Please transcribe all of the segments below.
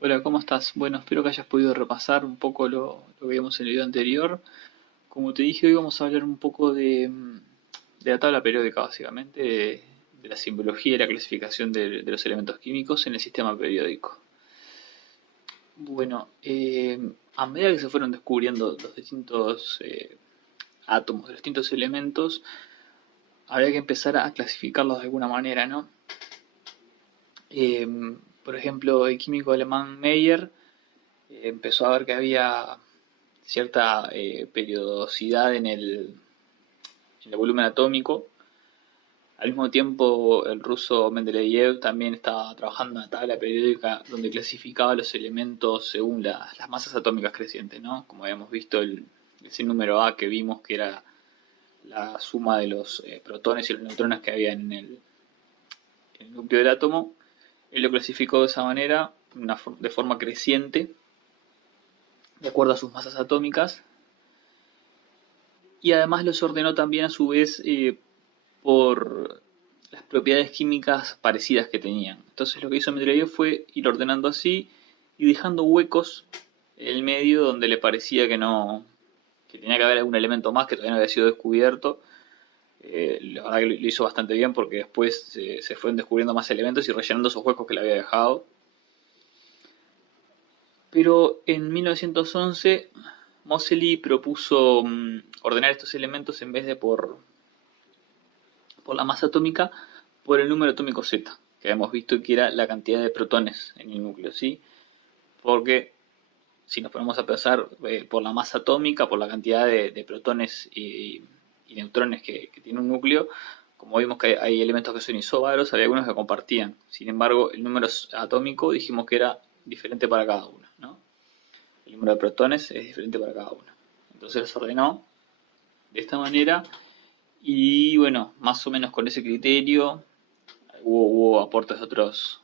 Hola, ¿cómo estás? Bueno, espero que hayas podido repasar un poco lo que vimos en el video anterior. Como te dije, hoy vamos a hablar un poco de la tabla periódica, básicamente, de la simbología y la clasificación de los elementos químicos en el sistema periódico. Bueno, a medida que se fueron descubriendo los distintos átomos, los distintos elementos, había que empezar a clasificarlos de alguna manera, ¿no? Eh, por ejemplo, el químico alemán Meyer empezó a ver que había cierta periodicidad en el volumen atómico. Al mismo tiempo, el ruso Mendeleev también estaba trabajando en una tabla periódica donde clasificaba los elementos según las masas atómicas crecientes, ¿no? Como habíamos visto, ese número A que vimos que era la suma de los protones y los neutrones que había en el núcleo del átomo. Él lo clasificó de esa manera, de forma creciente, de acuerdo a sus masas atómicas, y además los ordenó también a su vez por las propiedades químicas parecidas que tenían. Entonces lo que hizo Mendeleev fue ir ordenando así y dejando huecos en el medio donde le parecía que tenía que haber algún elemento más que todavía no había sido descubierto. La verdad que lo hizo bastante bien porque después se fueron descubriendo más elementos y rellenando esos huecos que le había dejado. Pero en 1911 Moseley propuso ordenar estos elementos en vez de por la masa atómica, por el número atómico Z, que habíamos visto que era la cantidad de protones en el núcleo, ¿sí? Porque si nos ponemos a pensar por la masa atómica, por la cantidad de protones y neutrones que tiene un núcleo, como vimos que hay elementos que son isóbaros, había algunos que compartían. Sin embargo, el número atómico dijimos que era diferente para cada uno, ¿no? El número de protones es diferente para cada uno. Entonces los ordenó de esta manera y bueno, más o menos con ese criterio hubo aportes de otros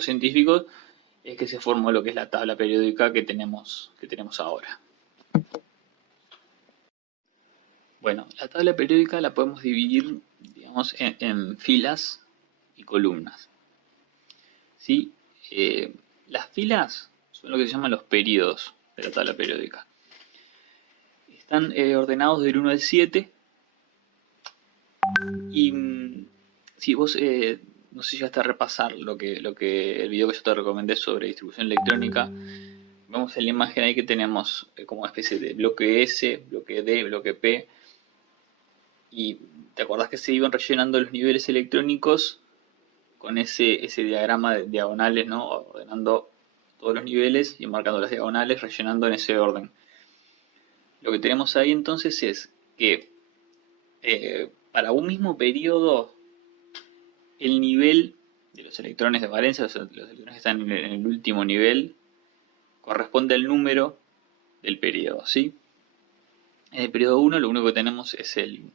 científicos, es que se formó lo que es la tabla periódica que tenemos ahora. Bueno, la tabla periódica la podemos dividir, digamos, en filas y columnas. ¿Sí? Las filas son lo que se llaman los periodos de la tabla periódica. Están ordenados del 1 al 7 y si vos no sé si llegaste a repasar el video que yo te recomendé sobre distribución electrónica, vemos en la imagen ahí que tenemos como una especie de bloque S, bloque D, bloque P, y te acordás que se iban rellenando los niveles electrónicos con ese diagrama de diagonales, ¿no? Ordenando todos los niveles y marcando las diagonales, rellenando en ese orden. Lo que tenemos ahí entonces es que para un mismo periodo el nivel de los electrones de valencia, los electrones que están en el último nivel, corresponde al número del periodo, ¿sí? En el periodo 1 lo único que tenemos es el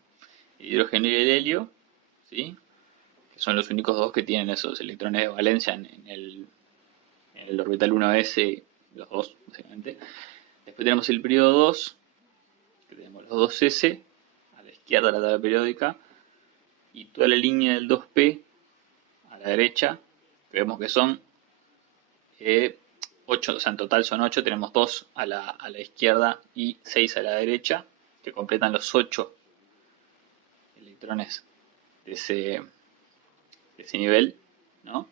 hidrógeno y el helio, ¿sí? Que son los únicos dos que tienen esos electrones de valencia en el orbital 1s, los dos, básicamente. Después tenemos el periodo 2, que tenemos los 2s, a la izquierda de la tabla periódica, y toda la línea del 2p a la derecha, que vemos que son 8, o sea, en total son 8, tenemos 2 a la izquierda y 6 a la derecha, que completan los 8 electrones de ese nivel, ¿no?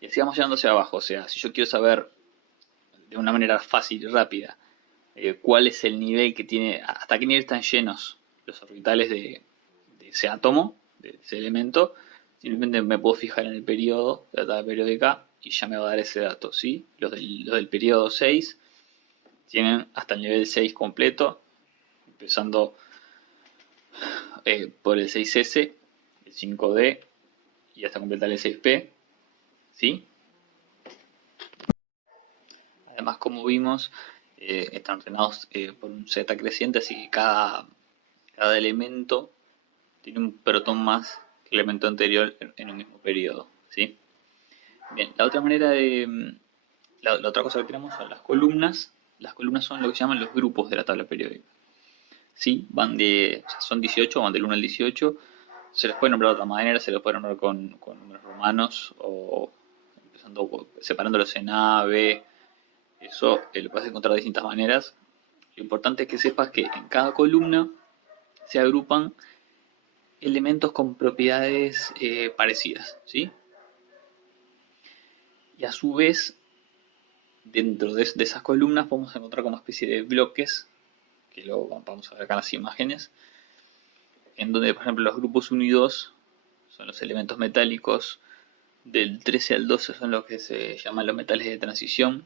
Y así vamos llegando hacia abajo, o sea, si yo quiero saber de una manera fácil y rápida cuál es el nivel que tiene, hasta qué nivel están llenos los orbitales de ese átomo, de ese elemento, simplemente me puedo fijar en el periodo de la tabla periódica y ya me va a dar ese dato, ¿sí? Los del periodo 6 tienen hasta el nivel 6 completo, empezando por el 6S, el 5D y hasta completar el 6P, ¿sí? Además, como vimos, están ordenados por un Z creciente, así que cada elemento tiene un protón más que el elemento anterior en un mismo periodo, ¿sí? Bien, la otra manera la otra cosa que tenemos son las columnas. Las columnas son lo que se llaman los grupos de la tabla periódica. ¿Sí? O sea, son 18, van del 1 al 18. Se les puede nombrar de otra manera, se les puede nombrar con números romanos o separándolos en A, B. Eso lo puedes encontrar de distintas maneras. Lo importante es que sepas que en cada columna se agrupan elementos con propiedades parecidas, ¿sí? Y a su vez, dentro de esas columnas podemos encontrar como especie de bloques, que luego vamos a ver acá en las imágenes, en donde, por ejemplo, los grupos 1 y 2 son los elementos metálicos, del 13 al 12 son los que se llaman los metales de transición.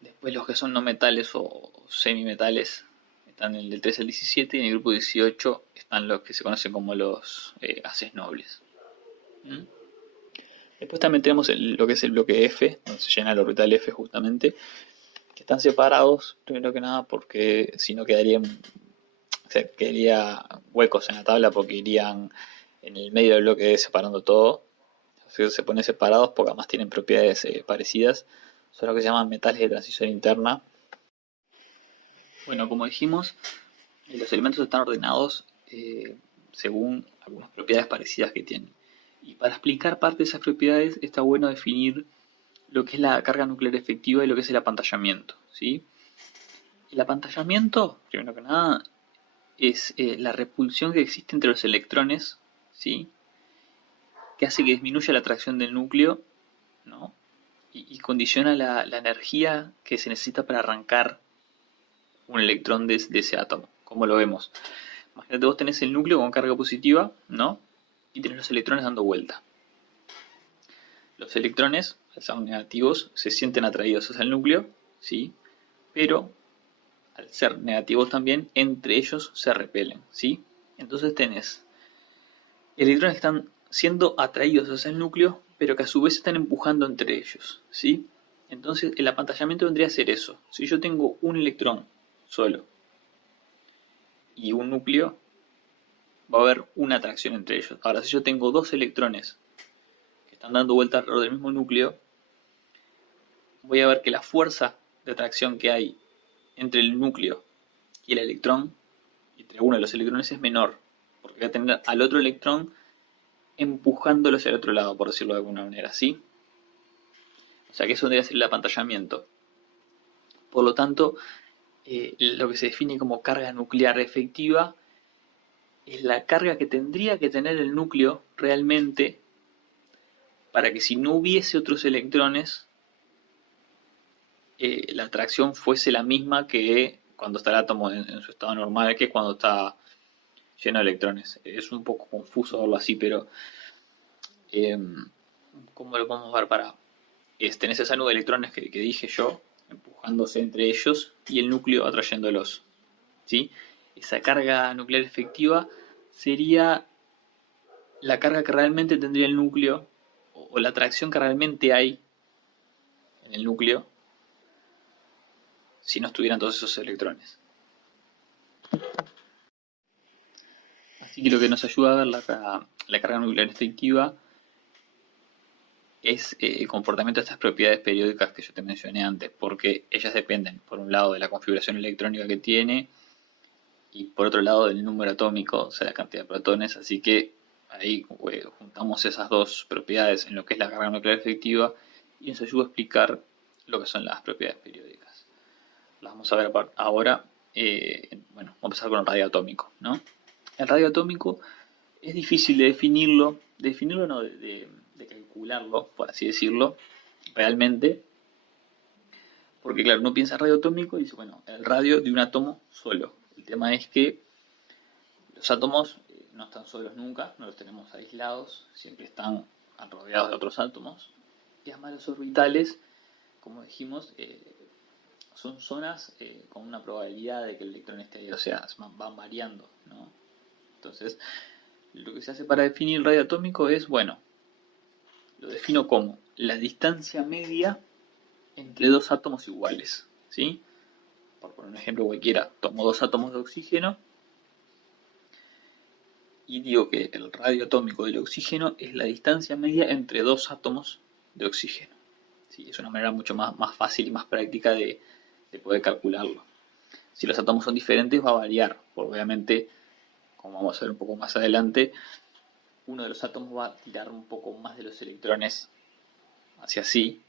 Después los que son no metales o semimetales están en el del 13 al 17, y en el grupo 18 están los que se conocen como los haces nobles. ¿Mm? Después también tenemos lo que es el bloque F, donde se llena el orbital F justamente, que están separados, primero que nada, porque si no quedaría huecos en la tabla, porque irían en el medio del bloque separando todo. Así que se ponen separados porque además tienen propiedades parecidas. Son lo que se llaman metales de transición interna. Bueno, como dijimos, los elementos están ordenados según algunas propiedades parecidas que tienen. Y para explicar parte de esas propiedades está bueno definir lo que es la carga nuclear efectiva y lo que es el apantallamiento, ¿sí? El apantallamiento, primero que nada, es la repulsión que existe entre los electrones, ¿sí? Que hace que disminuya la atracción del núcleo, ¿no? Y condiciona la energía que se necesita para arrancar un electrón de ese átomo. Como lo vemos. Imagínate, vos tenés el núcleo con carga positiva, ¿no? Y tenés los electrones dando vuelta. Los electrones, al ser negativos, se sienten atraídos hacia el núcleo, ¿sí? Pero al ser negativos también, entre ellos se repelen, ¿sí? Entonces tenés electrones que están siendo atraídos hacia el núcleo, pero que a su vez están empujando entre ellos, ¿sí? Entonces el apantallamiento vendría a ser eso. Si yo tengo un electrón solo y un núcleo, va a haber una atracción entre ellos. Ahora, si yo tengo dos electrones que están dando vuelta alrededor del mismo núcleo, voy a ver que la fuerza de atracción que hay entre el núcleo y el electrón, entre uno de los electrones, es menor, porque voy a tener al otro electrón empujándolo hacia el otro lado, por decirlo de alguna manera, ¿sí? O sea que eso debería ser el apantallamiento. Por lo tanto, lo que se define como carga nuclear efectiva es la carga que tendría que tener el núcleo realmente para que, si no hubiese otros electrones, la atracción fuese la misma que cuando está el átomo en su estado normal, que cuando está lleno de electrones. Es un poco confuso verlo así, pero ¿cómo lo podemos ver? Tenés esa nube de electrones que dije yo, empujándose entre ellos, y el núcleo atrayéndolos, ¿sí? Esa carga nuclear efectiva sería la carga que realmente tendría el núcleo, o la atracción que realmente hay en el núcleo, si no estuvieran todos esos electrones. Así que lo que nos ayuda a ver la carga nuclear efectiva es el comportamiento de estas propiedades periódicas que yo te mencioné antes, porque ellas dependen, por un lado, de la configuración electrónica que tiene, y por otro lado del número atómico, o sea, la cantidad de protones. Así que ahí juntamos esas dos propiedades en lo que es la carga nuclear efectiva, y nos ayuda a explicar lo que son las propiedades periódicas. Las vamos a ver ahora. Bueno, vamos a empezar con el radio atómico, ¿no? El radio atómico es difícil de definirlo no, de calcularlo, por así decirlo, realmente, porque claro, uno piensa en radio atómico y dice, bueno, el radio de un átomo solo. El tema es que los átomos no están solos nunca, no los tenemos aislados, siempre están rodeados de otros átomos. Y además los orbitales, como dijimos, son zonas con una probabilidad de que el electrón esté ahí, o sea, van variando, ¿no? Entonces, lo que se hace para definir el radio atómico es, bueno, lo defino como la distancia media entre dos átomos iguales, ¿sí? Por poner un ejemplo cualquiera, tomo dos átomos de oxígeno y digo que el radio atómico del oxígeno es la distancia media entre dos átomos de oxígeno. ¿Sí? Es una manera mucho más fácil y más práctica de poder calcularlo. Si los átomos son diferentes, va a variar, porque obviamente, como vamos a ver un poco más adelante, uno de los átomos va a tirar un poco más de los electrones hacia sí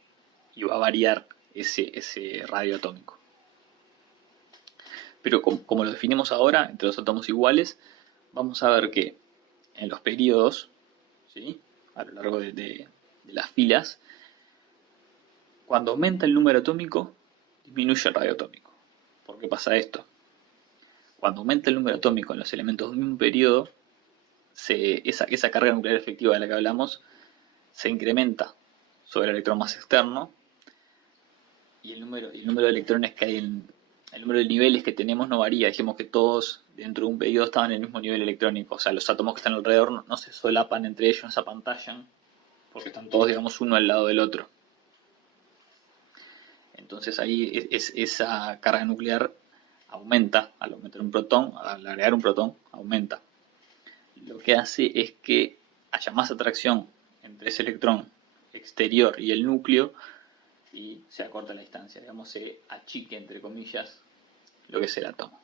y va a variar ese radio atómico. Pero como lo definimos ahora, entre los átomos iguales, vamos a ver que en los periodos, ¿sí?, a lo largo de las filas, cuando aumenta el número atómico, disminuye el radio atómico. ¿Por qué pasa esto? Cuando aumenta el número atómico en los elementos de un mismo periodo, esa carga nuclear efectiva de la que hablamos se incrementa sobre el electrón más externo, y el número de electrones que hay el número de niveles que tenemos no varía. Dijimos que todos dentro de un periodo estaban en el mismo nivel electrónico, o sea, los átomos que están alrededor no se solapan entre ellos, no se apantallan, porque están todos, digamos, uno al lado del otro. Entonces ahí esa carga nuclear aumenta al aumentar un protón, al agregar un protón, aumenta. Lo que hace es que haya más atracción entre ese electrón exterior y el núcleo, y se acorta la distancia, digamos, se achique, entre comillas, lo que es el átomo.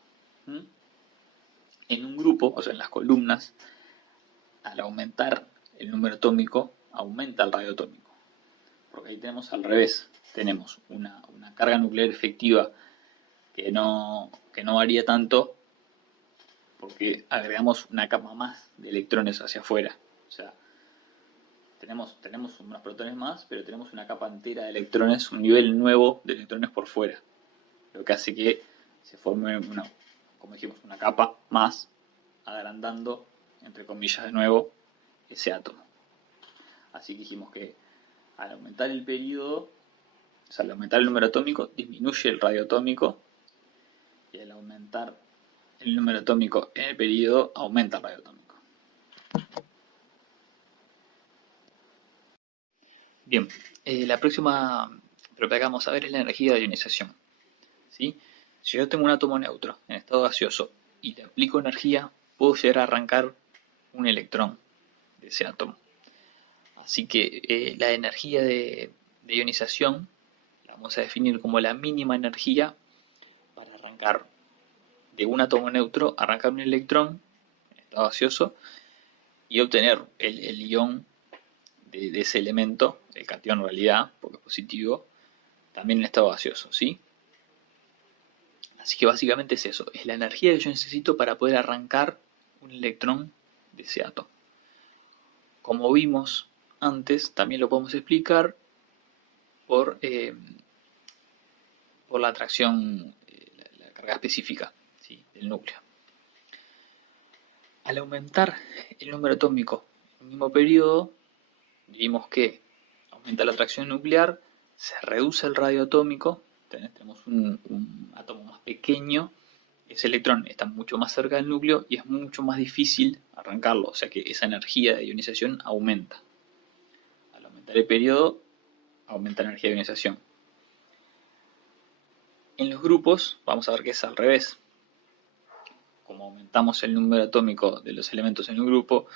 En un grupo, o sea, en las columnas, al aumentar el número atómico, aumenta el radio atómico. Porque ahí tenemos al revés, tenemos una carga nuclear efectiva que no varía tanto, porque agregamos una capa más de electrones hacia afuera. O sea, tenemos unos protones más, pero tenemos una capa entera de electrones, un nivel nuevo de electrones por fuera, lo que hace que se forme como dijimos, una capa más, agrandando, entre comillas, de nuevo, ese átomo. Así que dijimos que al aumentar el periodo, o sea, al aumentar el número atómico, disminuye el radio atómico, y al aumentar el número atómico en el periodo, aumenta el radio atómico. Bien, la próxima propiedad que vamos a ver es la energía de ionización. ¿Sí? Si yo tengo un átomo neutro en estado gaseoso y le aplico energía, puedo llegar a arrancar un electrón de ese átomo. Así que la energía de ionización la vamos a definir como la mínima energía para arrancar de un átomo neutro, arrancar un electrón en estado gaseoso y obtener el ion de ese elemento, el catión en realidad, porque es positivo, también en estado gaseoso, ¿sí? Así que básicamente es eso, es la energía que yo necesito para poder arrancar un electrón de ese átomo. Como vimos antes, también lo podemos explicar por la atracción, la carga específica, ¿sí?, del núcleo. Al aumentar el número atómico en el mismo periodo, vimos que aumenta la atracción nuclear, se reduce el radio atómico, tenemos un átomo más pequeño, ese electrón está mucho más cerca del núcleo y es mucho más difícil arrancarlo, o sea que esa energía de ionización aumenta. Al aumentar el periodo, aumenta la energía de ionización. En los grupos vamos a ver que es al revés. Como aumentamos el número atómico de los elementos en un grupo,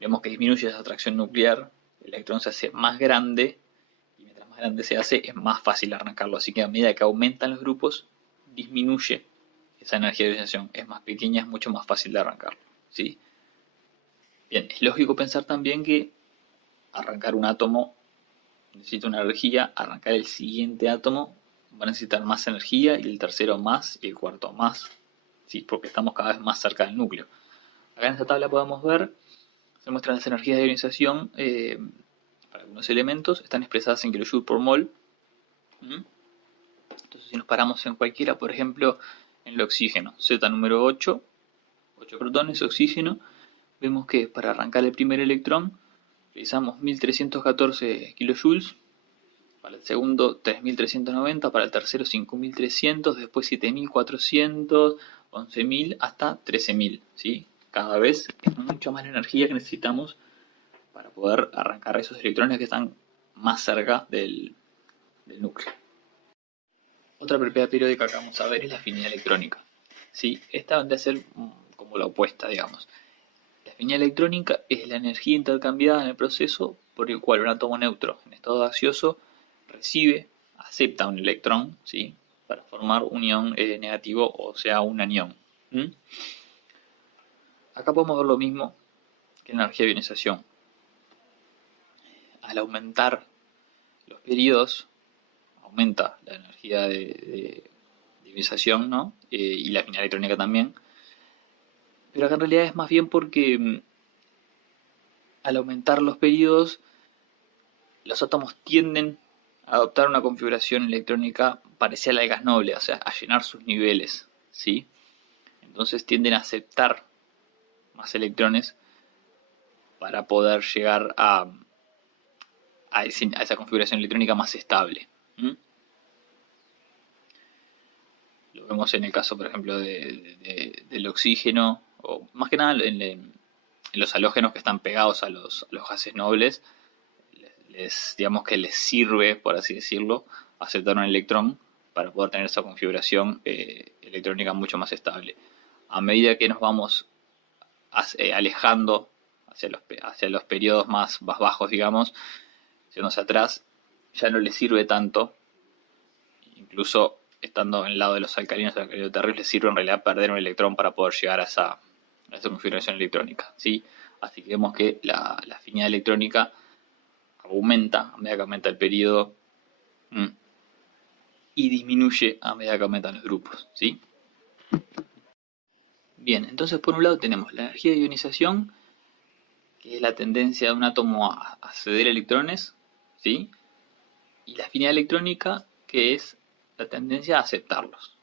vemos que disminuye esa atracción nuclear, el electrón se hace más grande, y mientras más grande se hace, es más fácil arrancarlo. Así que a medida que aumentan los grupos, disminuye esa energía de ionización, es más pequeña, es mucho más fácil de arrancarlo, ¿sí? Bien, es lógico pensar también que arrancar un átomo necesita una energía, arrancar el siguiente átomo va a necesitar más energía, y el tercero más, y el cuarto más, ¿sí?, porque estamos cada vez más cerca del núcleo. Acá en esta tabla podemos ver, se muestran las energías de ionización para algunos elementos, están expresadas en kilojoules por mol. Entonces si nos paramos en cualquiera, por ejemplo en el oxígeno, Z número 8 protones, oxígeno, vemos que para arrancar el primer electrón utilizamos 1314 kilojoules, para el segundo 3390, para el tercero 5300, después 7400, 11000 hasta 13000, ¿sí? Cada vez es mucha más la energía que necesitamos para poder arrancar esos electrones que están más cerca del núcleo. Otra propiedad periódica que vamos a ver es la afinidad electrónica, ¿sí? Esta va a ser como la opuesta, digamos. La afinidad electrónica es la energía intercambiada en el proceso por el cual un átomo neutro en estado gaseoso acepta un electrón, ¿sí?, para formar un ion negativo, o sea, un anión. Acá podemos ver lo mismo que en la energía de ionización. Al aumentar los periodos, aumenta la energía de ionización, ¿no? Y la afinidad electrónica también. Pero acá en realidad es más bien porque al aumentar los periodos, los átomos tienden a adoptar una configuración electrónica parecida a la del gas noble, o sea, a llenar sus niveles, ¿sí? Entonces tienden a aceptar más electrones para poder llegar a esa configuración electrónica más estable. Lo vemos en el caso, por ejemplo, del oxígeno, o más que nada en los halógenos que están pegados a los gases nobles. Digamos que les sirve, por así decirlo, aceptar un electrón para poder tener esa configuración electrónica mucho más estable. A medida que nos vamos alejando hacia los periodos más bajos, digamos, yéndose atrás, ya no les sirve tanto. Incluso estando en el lado de los alcalinos terrestres, les sirve en realidad perder un electrón para poder llegar a esa configuración electrónica, ¿sí? Así que vemos que la afinidad electrónica aumenta a medida que aumenta el periodo y disminuye a medida que aumentan los grupos, ¿sí? Bien, entonces por un lado tenemos la energía de ionización, que es la tendencia de un átomo a ceder electrones, ¿sí? Y la afinidad electrónica, que es la tendencia a aceptarlos.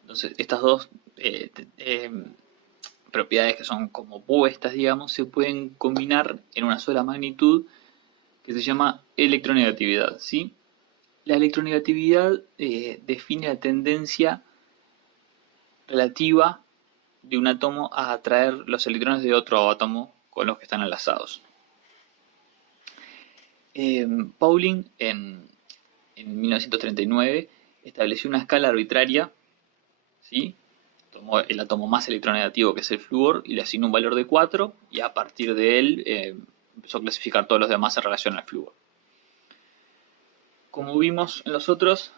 Entonces estas dos propiedades que son como opuestas, digamos, se pueden combinar en una sola magnitud que se llama electronegatividad, ¿sí? La electronegatividad define la tendencia relativa de un átomo a atraer los electrones de otro átomo con los que están enlazados. Pauling en 1939 estableció una escala arbitraria, ¿sí? Tomó el átomo más electronegativo, que es el flúor, y le asignó un valor de 4, y a partir de él empezó a clasificar todos los demás en relación al flúor. Como vimos en los otros,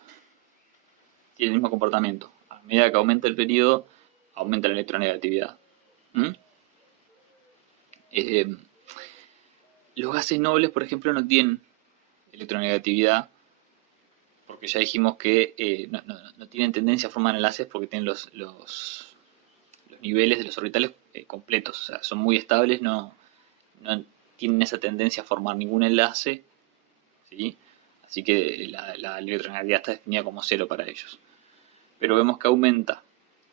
tiene el mismo comportamiento. A medida que aumenta el periodo, aumenta la electronegatividad. Los gases nobles, por ejemplo, no tienen electronegatividad, porque ya dijimos que no tienen tendencia a formar enlaces porque tienen los niveles de los orbitales completos, o sea, son muy estables, no tienen esa tendencia a formar ningún enlace, ¿sí? Así que la electronegatividad está definida como 0 para ellos. Pero vemos que aumenta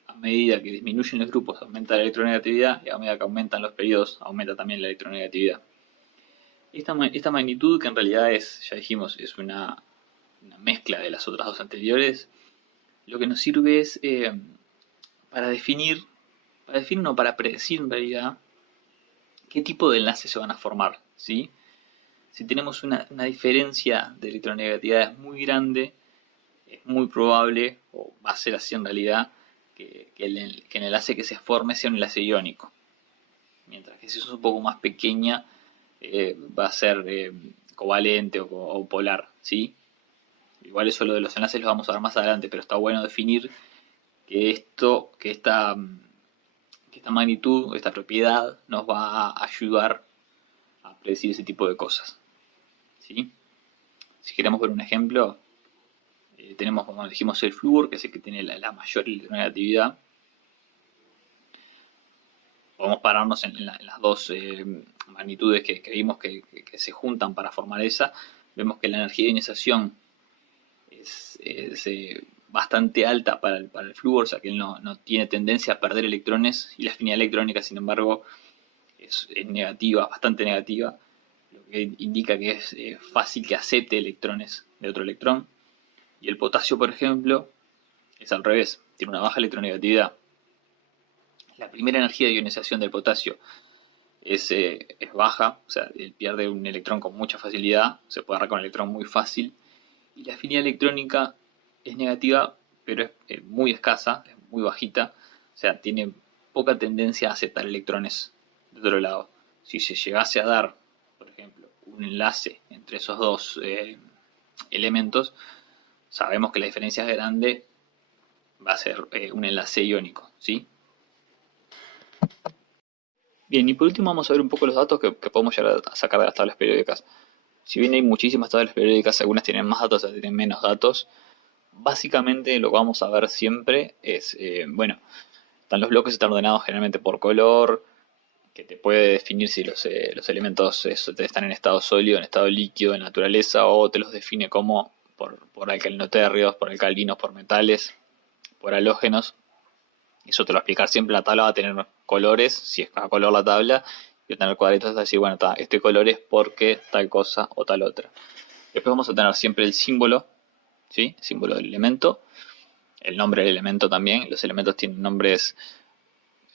a medida que disminuyen los grupos, aumenta la electronegatividad, y a medida que aumentan los periodos, aumenta también la electronegatividad. Esta magnitud, que en realidad es, ya dijimos, es una mezcla de las otras dos anteriores, lo que nos sirve es para predecir en realidad qué tipo de enlaces se van a formar, ¿sí? Si tenemos una diferencia de electronegatividad muy grande, es muy probable, o va a ser así en realidad, que el enlace que se forme sea un enlace iónico. Mientras que si es un poco más pequeña, va a ser covalente o polar, ¿sí? Igual eso lo de los enlaces lo vamos a ver más adelante, pero está bueno definir que esta magnitud, esta propiedad, nos va a ayudar a predecir ese tipo de cosas, ¿sí? Si queremos ver un ejemplo, tenemos, como dijimos, el flúor, que es el que tiene la mayor electronegatividad. Podemos pararnos en las dos magnitudes que vimos que se juntan para formar esa. Vemos que la energía de ionización es bastante alta para el flúor, o sea que él no tiene tendencia a perder electrones, y la afinidad electrónica, sin embargo, es negativa, bastante negativa, lo que indica que es fácil que acepte electrones de otro electrón. Y el potasio, por ejemplo, es al revés, tiene una baja electronegatividad. La primera energía de ionización del potasio es baja, o sea, él pierde un electrón con mucha facilidad, se puede agarrar con el electrón muy fácil. Y la afinidad electrónica es negativa, pero es muy escasa, es muy bajita, o sea, tiene poca tendencia a aceptar electrones de otro lado. Si se llegase a dar, por ejemplo, un enlace entre esos dos elementos, sabemos que la diferencia es grande, va a ser un enlace iónico, ¿sí? Bien, y por último vamos a ver un poco los datos que podemos llegar a sacar de las tablas periódicas. Si bien hay muchísimas tablas periódicas, algunas tienen más datos, otras tienen menos datos. Básicamente lo que vamos a ver siempre es, bueno, están los bloques, están ordenados generalmente por color, que te puede definir si los elementos están en estado sólido, en estado líquido, en naturaleza, o te los define como por alcalinotérreos, por alcalinos, por metales, por halógenos. Eso te lo va a explicar siempre. La tabla va a tener colores, si es a color la tabla, y va a tener cuadritos, a decir, bueno, este color es porque tal cosa o tal otra. Después vamos a tener siempre el símbolo, ¿sí? El símbolo del elemento, el nombre del elemento también. Los elementos tienen nombres.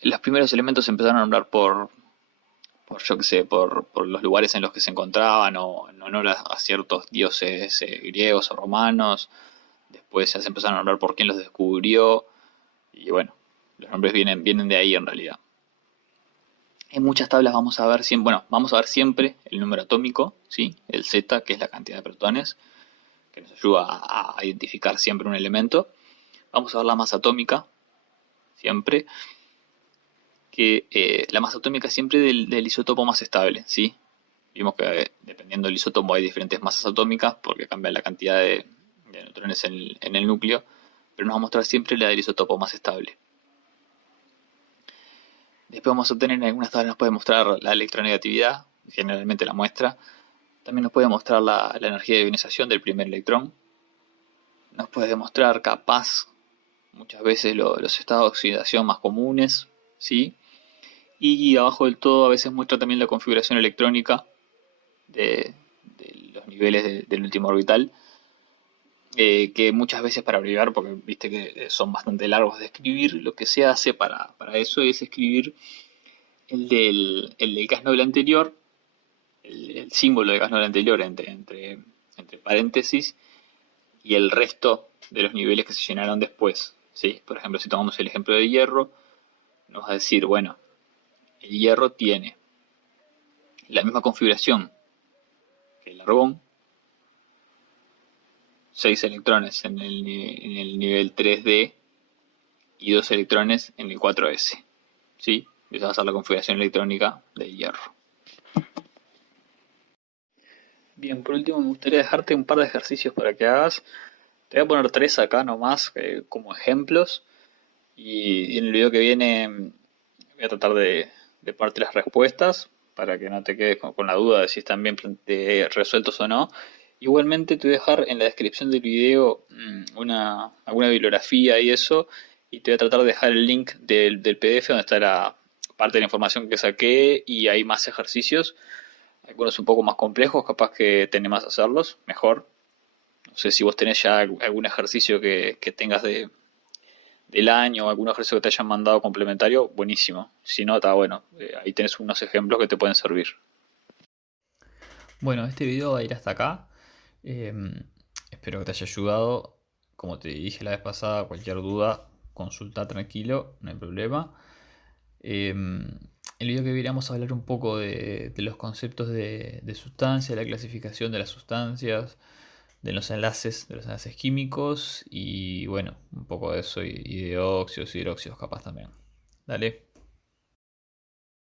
Los primeros elementos se empezaron a nombrar por yo que sé, por los lugares en los que se encontraban o en honor a ciertos dioses griegos o romanos. Después ya se empezaron a nombrar por quién los descubrió. Y bueno, los nombres vienen de ahí en realidad. En muchas tablas vamos a ver siempre, bueno, vamos a ver siempre el número atómico, ¿sí? El Z, que es la cantidad de protones, que nos ayuda a identificar siempre un elemento. Vamos a ver la masa atómica, siempre, que la masa atómica siempre del isótopo más estable, ¿sí? Vimos que dependiendo del isótopo hay diferentes masas atómicas porque cambia la cantidad de neutrones en el núcleo, pero nos va a mostrar siempre la del isótopo más estable. Después vamos a tener en algunas tablas, nos puede mostrar la electronegatividad, generalmente la muestra. También nos puede mostrar la energía de ionización del primer electrón. Nos puede demostrar capaz muchas veces los estados de oxidación más comunes, ¿sí? Y abajo del todo a veces muestra también la configuración electrónica de los niveles del último orbital, que muchas veces para abreviar, porque viste que son bastante largos de escribir, lo que se hace para eso es escribir el del gas noble anterior, el símbolo del gas noble anterior entre paréntesis, y el resto de los niveles que se llenaron después, ¿sí? Por ejemplo, si tomamos el ejemplo de hierro, nos va a decir, bueno, el hierro tiene la misma configuración que el argón, 6 electrones en el nivel 3D y 2 electrones en el 4S, ¿sí? Esa va a ser la configuración electrónica del hierro. Bien, por último me gustaría dejarte un par de ejercicios para que hagas. Te voy a poner 3 acá nomás como ejemplos. Y en el video que viene voy a tratar de parte las respuestas para que no te quedes con la duda de si están bien resueltos o no. Igualmente te voy a dejar en la descripción del video alguna bibliografía y eso. Y te voy a tratar de dejar el link del PDF donde está la parte de la información que saqué y hay más ejercicios. Algunos un poco más complejos, capaz que tenés más hacerlos, mejor. No sé si vos tenés ya algún ejercicio que tengas del año o algún ejercicio que te hayan mandado complementario, buenísimo. Si no, está bueno. Ahí tenés unos ejemplos que te pueden servir. Bueno, este video va a ir hasta acá. Espero que te haya ayudado. Como te dije la vez pasada, cualquier duda, consulta tranquilo, no hay problema. El video que viene vamos a hablar un poco de los conceptos de sustancia, la clasificación de las sustancias, de los enlaces químicos y bueno, un poco de eso y de óxidos y hidróxidos capaz también. Dale.